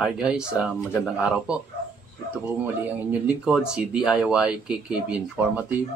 Hi guys, magandang araw po. Ito po muli ang inyong lingkod, si DIY KKB Informative.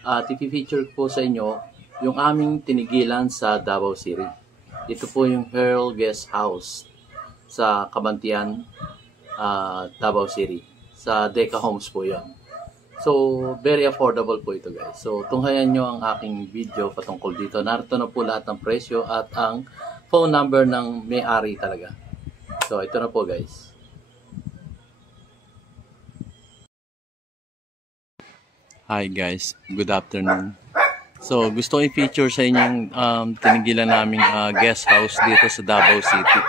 At i-feature ko sa inyo yung aming tinigilan sa Davao City. Ito po yung Pearl Guest House sa Kabantian, Davao City. Sa Deca Homes po yan. So, very affordable po ito guys. So, tunghayan nyo ang aking video patungkol dito. Narito na po lahat ng presyo at ang phone number ng may-ari talaga. So, ito na po guys. Hi guys, good afternoon. So, gusto ko i-feature sa inyong tinigilan naming guest house dito sa Davao City.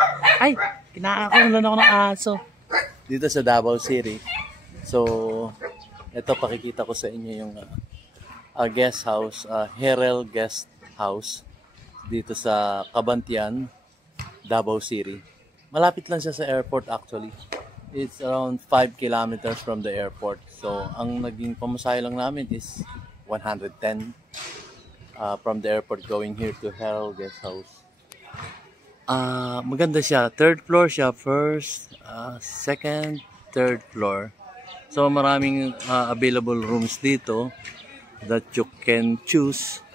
Ay, kinakakulan ako ng aso. Dito sa Davao City. So, ito pakikita ko sa inyo yung guest house, Herel Guest House dito sa Kabantian, Davao City. Malapit lang siya sa airport actually. It's around 5 kilometers from the airport. So, ang naging pamasahe lang namin is 110 from the airport going here to Herel Guest House. Maganda siya. Third floor siya. First, second, third floor. So, maraming available rooms dito that you can choose.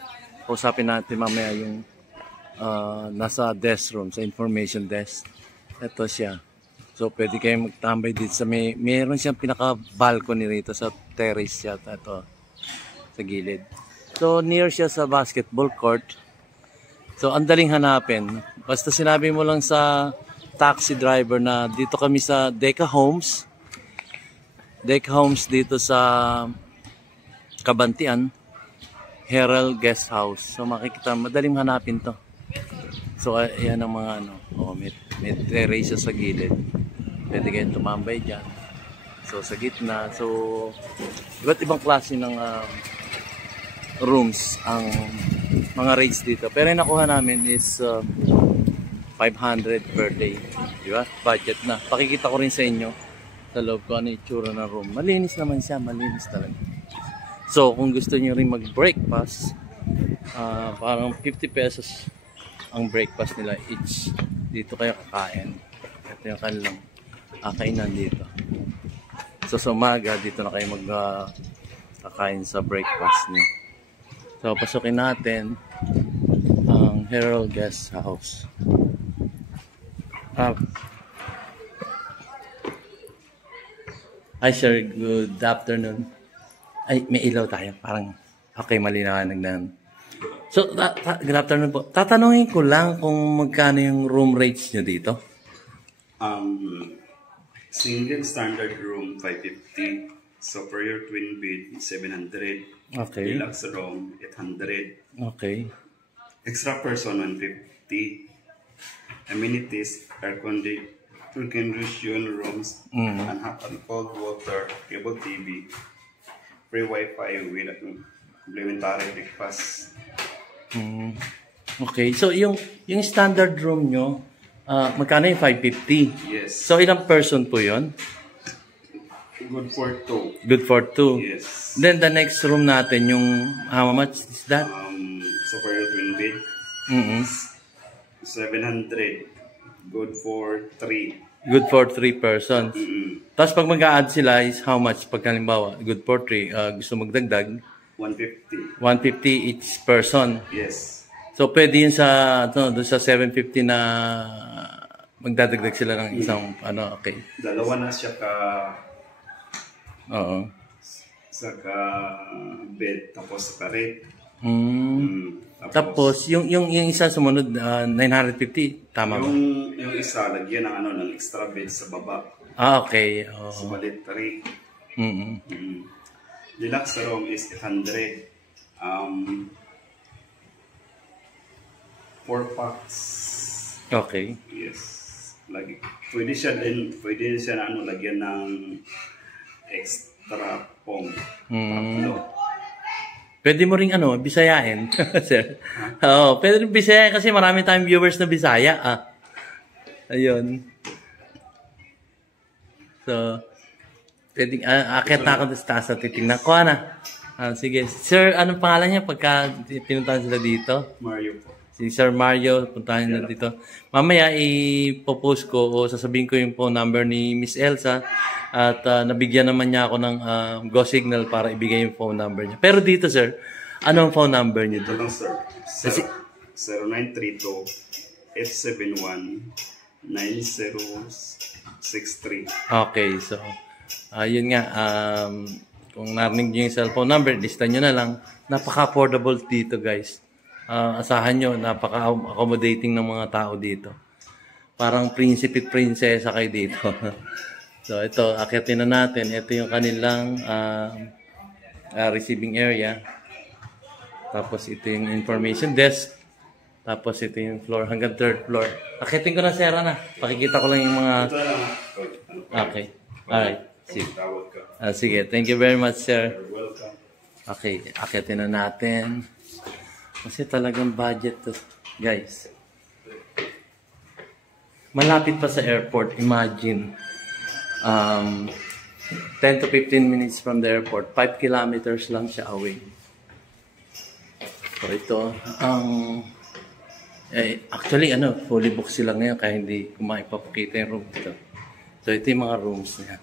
Usapin natin mamaya yung nasa desk room, sa information desk. Ito siya. So, pwede kayong magtambay dito sa meron siyang pinaka-balcony rito sa terrace siya. Ito, sa gilid. So, near siya sa basketball court. So, ang daling hanapin. Basta sinabi mo lang sa taxi driver na dito kami sa Deca Homes. Deca Homes dito sa Kabantian, Herel Guest House. So makikita, madaling hanapin to. So ayan ang mga may terrace sa gilid. Pwede kayong tumambay dyan. So sa gitna, so iba't ibang klase ng rooms ang mga rates dito. Pero yung nakuha namin is 500 per day. Diba? Budget na. Pakikita ko rin sa inyo sa loob ko ano yung itsura ng room. Malinis naman siya, malinis talaga. So, kung gusto niyo rin mag-breakfast, parang 50 pesos ang breakfast nila each. Dito kayo kakain. Ito yung kanilang kainan dito. So, sa umaga, dito na kayo kakain sa breakfast niyo. So, pasukin natin ang Herel Guest House. Hi sir, good afternoon. Ay, may ilaw tayo. Parang, okay, maliwanag na. So, good afternoon po. Tatanungin ko lang kung magkano yung room rates nyo dito. Single standard room, 550. Superior twin bed, 700. Okay. Deluxe room, 800. Okay. Extra person, 150. Amenities, air condition rooms, and hot and cold water, cable TV, free Wi-Fi with complimentary breakfast. Okay, so yung standard room nyo, magkano yung 550? Yes. So ilang person po yun? Good for 2. Good for 2. Yes. Then the next room natin, yung how much is that? Superior twin bed, 700. Good for 3. Good for 3 persons. Tapos pag mag-a-add sila is how much? Pag halimbawa, good for 3, gusto magdagdag? 150. 150 each person. Yes. So pwede yun sa, doon sa 750 na magdadagdag sila ng isang, okay. Dalawa na siya Oo. sa bed, tapos sa rate. Tapos yung isa sumunod 950, tama ba? Yung isa lagyan ng ng extra bed sa baba. Okay. So balit 3. Deluxe room is 800. 4 packs. Okay. Yes. Lagi pwede siya na lagyan ng extra pong. Pwede mo ring bisayain, sir. Oo, pwede rin bisayain kasi marami tayong viewers na Bisaya. Ayun. So, pwede, akit na ako sa taas at titignan ko na. Sige. Sir, anong pangalan niya pagka pinuntahan sila dito? Mario po. Si Sir Mario, puntahan na dito. Mamaya ipopost ko o sasabihin ko yung phone number ni Miss Elsa at nabigyan naman niya ako ng go signal para ibigay yung phone number niya. Pero dito sir, ano ang phone number niyo Ito dito? lang sir. 0932-871-9063. Okay, so yun nga, kung narinig niyo yung cellphone number, lista nyo na lang. Napaka-affordable dito guys. Asahan nyo, napaka-accommodating ng mga tao dito. Parang prinsipe at prinsesa kayo dito. So ito, akyatin na natin. Ito yung kanilang receiving area. Tapos ito yung information desk. Tapos ito yung floor, hanggang third floor. Akyatin ko na, Sarah na. Pakikita ko lang yung mga... Ito lang. Okay. Alright. Sige. Tawag ka. Sige. Thank you very much, sir. You're welcome. Okay. Akyatin na natin. Kasi talagang budget to, guys. Malapit pa sa airport. Imagine. 10 to 15 minutes from the airport. 5 kilometers lang siya away. So ito, actually, fully booked sila ngayon kaya hindi ko maipapakita yung room dito. So ito yung mga rooms niya.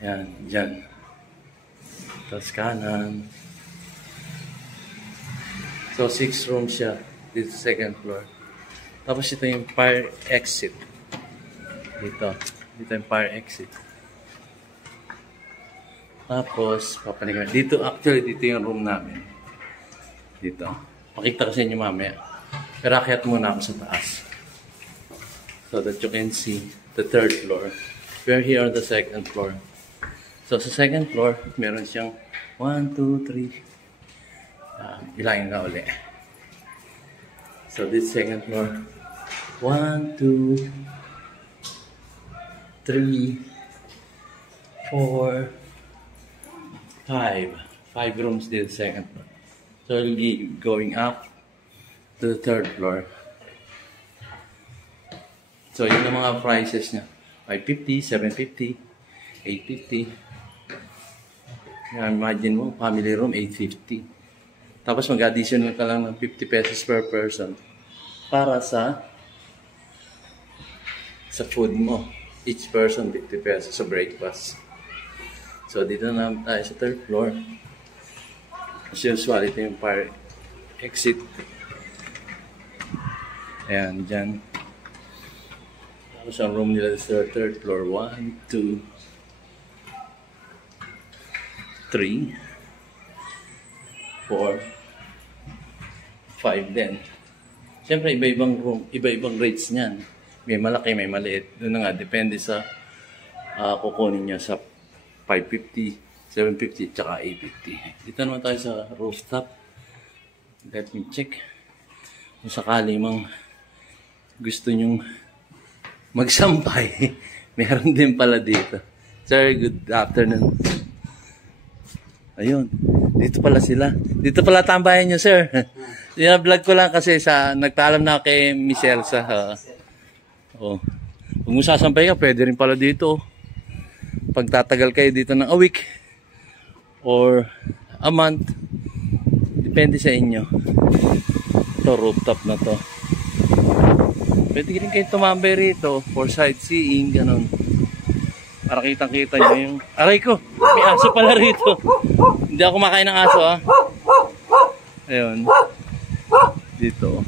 Yan, dyan. Tapos kanan. So 6 rooms siya dito sa second floor. Tapos ito yung fire exit. Dito yung fire exit. Tapos papalikan. Dito yung room namin. Dito. Pakita ko sa inyo mamaya. Pero akyat muna ako sa taas. So that you can see the third floor. We're here on the second floor. So sa second floor, meron siyang 1, 2, 3. Bilangin na uli. So this second floor. 1, 2, 3, 4, 5. 5 rooms dito second floor. So we'll be going up to the third floor. So yun ang mga prices niya. 550, 750, 850. Imagine mo, family room, 850. Tapos mag-additional ka lang ng 50 pesos per person para sa food mo. Each person, 50 pesos sa breakfast. So dito na tayo sa third floor. As usual, ito yung fire exit. Ayan, dyan. Tapos ang room nila sa third floor. 1, 2, 3, 4, 5 din. Siyempre, iba-ibang room, iba-ibang rates niyan. May malaki, may maliit. Doon na nga, depende sa kukunin niya sa 550, 750, tsaka 850. Dito naman tayo sa rooftop. Let me check. Kung sakali mang gusto nyong magsampay, meron din pala dito. Sir, good afternoon. Ayun. Dito pala sila. Dito pala tambayan nyo, sir. Vlog ko lang kasi nagtaalam na kay Miss Elsa. Kung mo sasampay ka, pwede rin pala dito. Pag tatagal kayo dito ng a week or a month, depende sa inyo. Ito, rooftop na to. Pwede rin kayo tumambay rito for sightseeing, ganun. Para kitang-kita nyo yung... Aray ko! May aso pala rito. Hindi ako kumakain ng aso, ha. Ayun. Dito.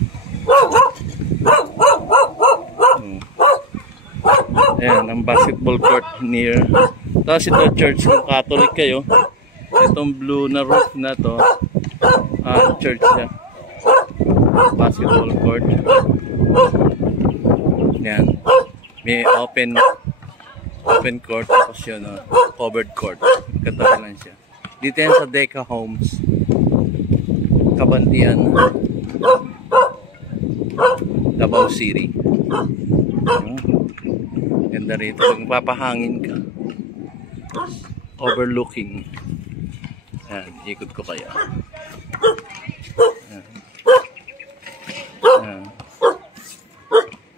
Ayan, ang basketball court near. Tapos ito, church ng Catholic kayo. Itong blue na roof na to, church siya. Basketball court. Ayan. May open court, tapos yun, covered court. Katabi lang siya. Dito yan sa Deca Homes. Kabantian. Davao City. Ganda rito. Pag mapapahangin ka, overlooking. Ayan, ikot ko kaya. Ayan. Ayan.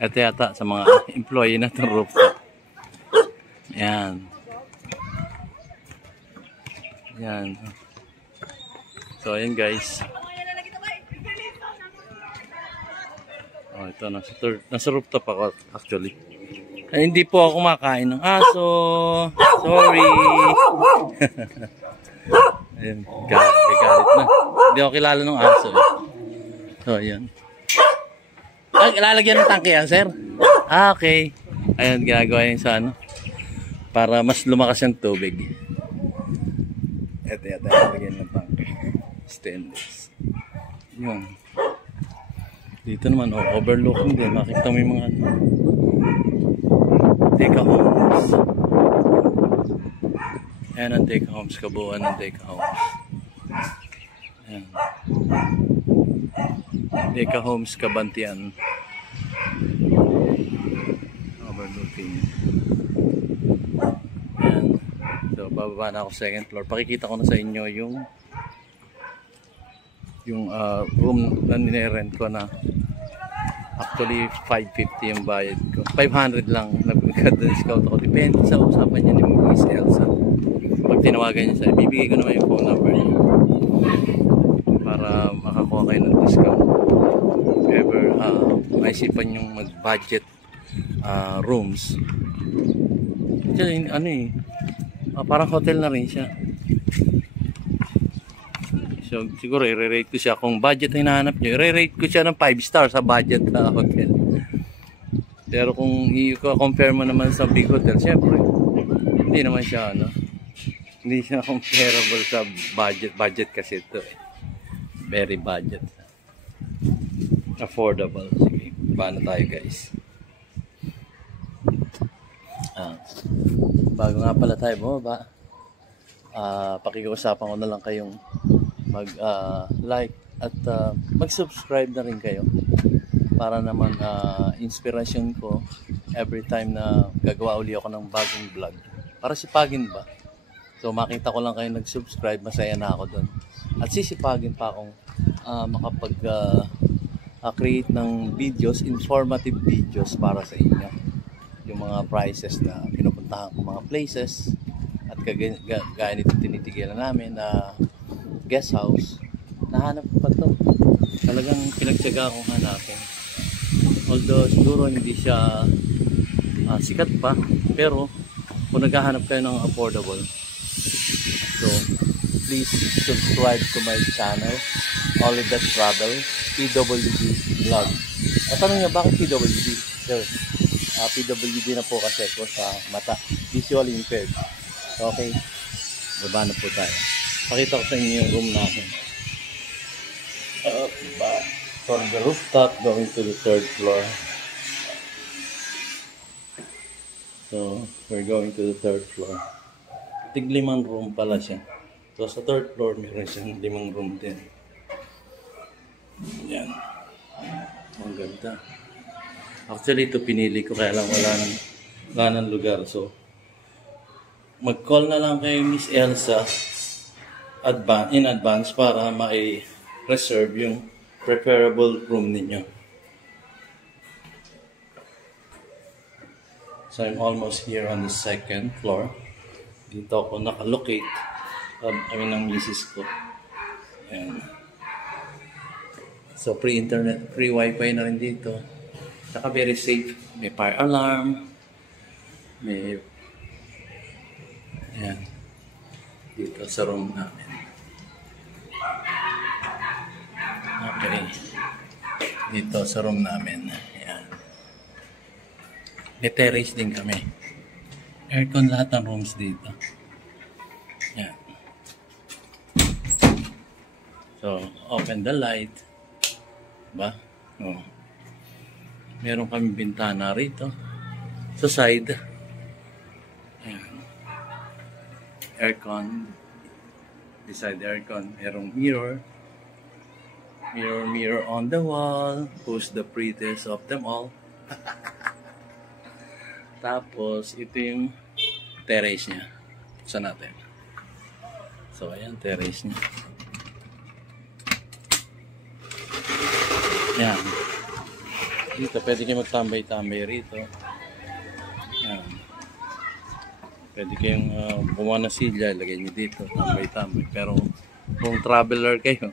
Ito yata sa mga employee na itong rooftop. Ayan. Ayan. So, ayan guys. Oh, ito, nasa rooftop ako actually. Ay, hindi po ako kumakain ng aso. Sorry. Ayun, galit na. Hindi ako kilala ng aso. So, ayan. Ay, ilalagyan ng tangke yan, sir? Ah, okay. Ayan, ginagawa yun sa ano. Para mas lumakas yung tubig. Ito, ilalagyan ng tangke. Stainless. Yun. Dito naman, overlooking din. Makikita mo yung mga ano. Teka homes. Ayan ang Teka homes. Kabuuan ng Teka homes. Ayan. Teka homes, Kabantian. Overlooking. Ayan. So, bababa na ako second floor. Pakikita ko na sa inyo yung room na nirent ko na actually 550 yung bayad ko. 500 lang nag-discount ako. Depende sa usapan niya ni Miss Elsa. Pag tinawagan niya sa bibigay ko naman yung phone number niya para makakuha kayo ng discount. If ever maisipan yung mag-budget rooms. Kasi ano parang hotel na rin siya. So, siguro i-rate ko siya kung budget na hinahanap nyo. I-rate ko siya ng 5 star sa budget hotel. Pero kung i-compare mo naman sa big hotel, syempre hindi naman siya hindi siya comparable sa budget kasi ito very budget, affordable. Sige, paano tayo guys? Bago nga pala tayo bumaba, pakikiusapan ko na lang kayong mag-like at mag-subscribe na rin kayo para naman inspirasyon ko every time na gagawa uli ako ng bagong vlog para sipagin ba. So makita ko lang kayo nag-subscribe, masaya na ako doon. At sisipagin pa akong makapag-create ng videos, informative videos para sa inyo. Yung mga prices na pinupuntahan ko, mga places, at gaya nito tinitigilan namin na guest house. Nahanap ko pa to. Talagang pinagtyaga akong hanapin. Although siguro hindi siya sikat pa, pero kung naghahanap kayo ng affordable, so please subscribe to my channel, Olivet Travel, PWD Vlog. At tanong niya, bakit PWD? Sir, PWD na po kasi ko sa mata, visually impaired. Okay, baba na po tayo. Pakita ko sa inyo yung room natin. From the rooftop going to the 3rd floor. So, we're going to the 3rd floor. Tig-5 room pala siya. So, sa 3rd floor, meron siyang 5 room din. Yan. Ang ganda. Actually, ito pinili ko kaya lang wala nang lugar. So, mag-call na lang kay Miss Elsa in advance para ma-reserve yung preferable room ninyo. So I'm almost here on the 2nd floor. Dito ako nakalocate ng misis ko. Ayan. So pre-internet, free wifi na rin dito. Saka very safe. May fire alarm. May ayan. Dito sa room namin. Okay. Dito sa room namin. Ayan. May terrace din kami. Aircon lahat ng rooms dito. Ayan. So, open the light. Diba? Oh. Meron kami bintana rito. Sa side. Ayan. Aircon. Beside the aircon, merong mirror. Mirror on the wall. Who's the prettiest of them all? Tapos, ito yung terrace niya. Buksan natin. So, ayan, terrace niya. Ayan. Dito, pwede kayo magtambay-tambay rito. Ayan. Pwede kayong kumuha ng silya, ilagay nyo dito, tambay-tambay. Pero kung traveler kayo,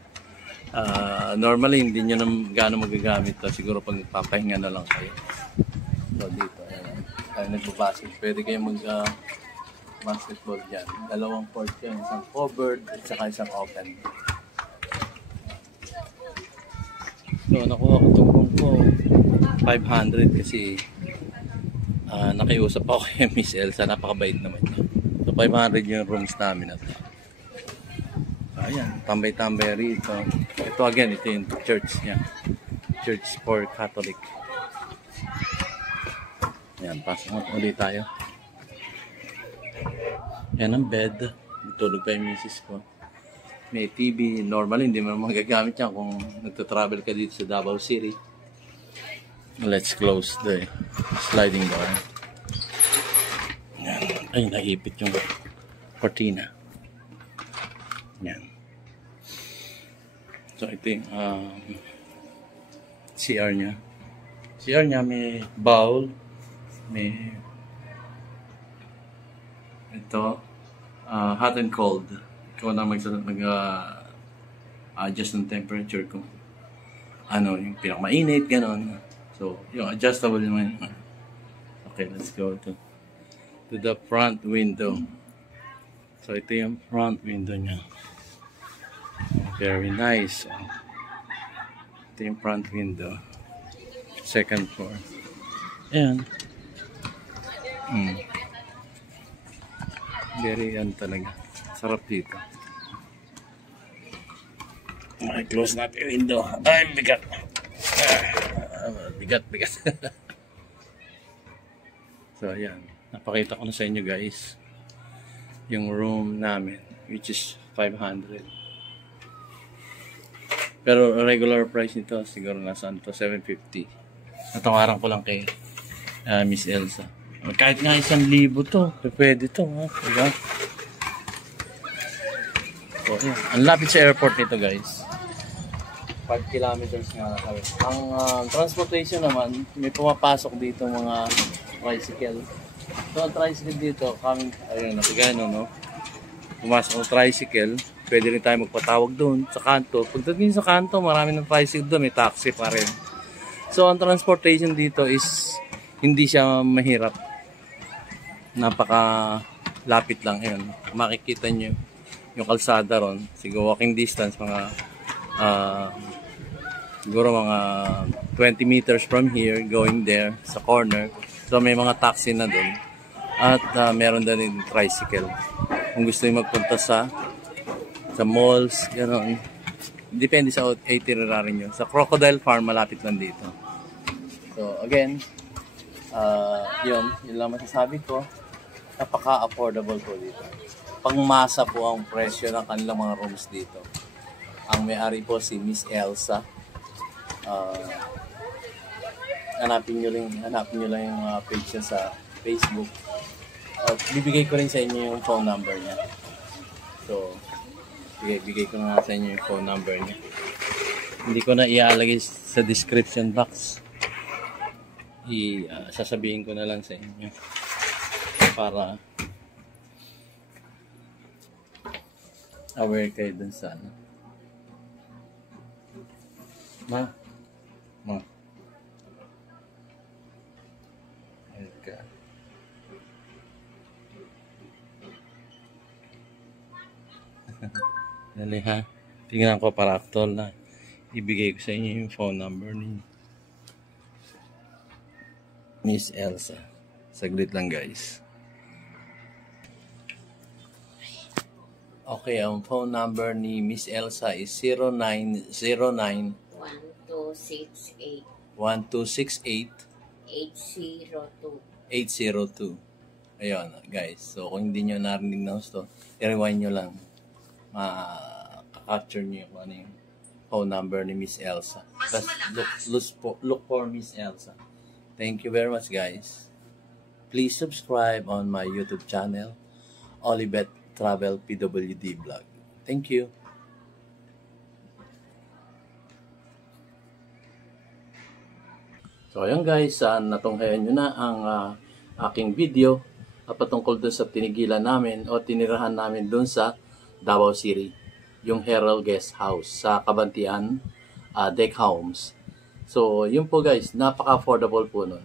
Normally, hindi nyo naman gaano magagamit to. Siguro pag papahinga na lang kayo. So, dito, ayan. Tayo nagbabasket. Pwede kayo basketball dyan. Dalawang court yan. Isang covered at saka isang open. So, nakuha ko itong room ko. 500 kasi nakiusap ako kay Miss Elsa. Napakabait naman niya. So, 500 yung rooms namin na ito. Ayan, tambay-tambay rito. Ito again, ito yung church niya. Church for Catholic. Ayan, pasok ulit tayo. Ayan ang bed. Tulog pa yung misis ko. May TV. Normally, hindi mo magagamit yan kung nagtatravel ka dito sa Davao City. Let's close the sliding door. Ayan. Ay, naipit yung cortina. Ayan. So, ito yung CR niya. CR niya may bowl, may ito, hot and cold. Ikaw na mag-adjust ng temperature kung ano, yung pinakamainit, ganon. So, yung adjustable naman. Okay, let's go to the front window. So, ito yung front window niya. Very nice. Ito yung front window. Second floor. Ayan. Very talaga. Sarap dito. Okay, close natin yung window. Ay, bigat. Bigat. So, ayan. Napakita ko na sa inyo guys. Yung room namin, which is 500. Pero regular price nito siguro nasa 750. Natawaran ko lang kay Miss Elsa. Kahit nga 1,000 to, pwede to, ha? Diba? So, yun. Ang lapit sa airport nito, guys. 5 kilometers nga kami. Ang transportation naman, may pumapasok dito mga tricycle. So, ang tricycle dito, coming, ayun, napigano, no? Pumasok ang tricycle. Pwede rin tayo magpatawag doon sa kanto. Pagdating sa kanto, marami ng tricycle doon. May taxi pa rin. So, ang transportation dito is hindi siya mahirap. Napaka-lapit lang. Ayan. Makikita nyo yung kalsada ron. Siguro walking distance, siguro mga 20 meters from here, going there sa corner. So, may mga taxi na doon. At meron na rin tricycle. Kung gusto nyo magpunta sa malls, gano'n. Depende sa itinerary nyo. Sa Crocodile Farm, malapit lang dito. So, again, yun lang masasabi ko. Napaka-affordable po dito. Pangmasa po ang presyo ng kanilang mga rooms dito. Ang may-ari po si Miss Elsa. Hanapin nyo lang yung page niya sa Facebook. Bibigay ko rin sa inyo yung phone number niya. So, bigay ko na sa inyo yung phone number niya. Hindi ko na iaalagay sa description box. Sasabihin ko na lang sa inyo para aware kayo dun sa ano. Ma. Okay. Dali ha. Tingnan ko para actual na. Ibigay ko sa inyo yung phone number ni Miss Elsa. Saglit lang guys. Okay, ang phone number ni Miss Elsa is 0909 1268 1268 802. 802. Ayun, guys. So, kung hindi nyo narinig na gusto, i-rewind nyo lang. Makaka-capture nyo kung ano yung phone number ni Miss Elsa. Look for Miss Elsa. Thank you very much, guys. Please subscribe on my YouTube channel, Olibet Travel PWD Vlog. Thank you. So ayun guys, natunghayan nyo na ang aking video patungkol dun sa tinigilan namin o tinirahan namin dun sa Davao City. yung Herald Guest House sa Kabantian Deck Homes. So, yun po guys, napaka-affordable po nun.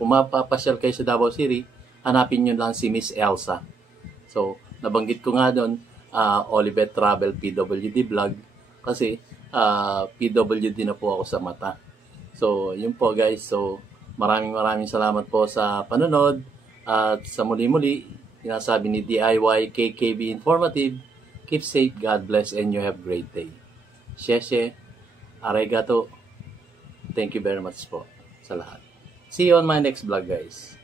Kung mapapasyal kayo sa Davao City, hanapin nyo lang si Miss Elsa. So, nabanggit ko nga doon, Olivet Travel PWD Vlog, kasi PWD na po ako sa mata. So, yun po guys. So, maraming salamat po sa panonood. At sa muli-muli, sinasabi ni DIY KKB Informative, keep safe, God bless, and you have a great day. Sheshe, arigato. Thank you very much po sa lahat. See you on my next vlog guys.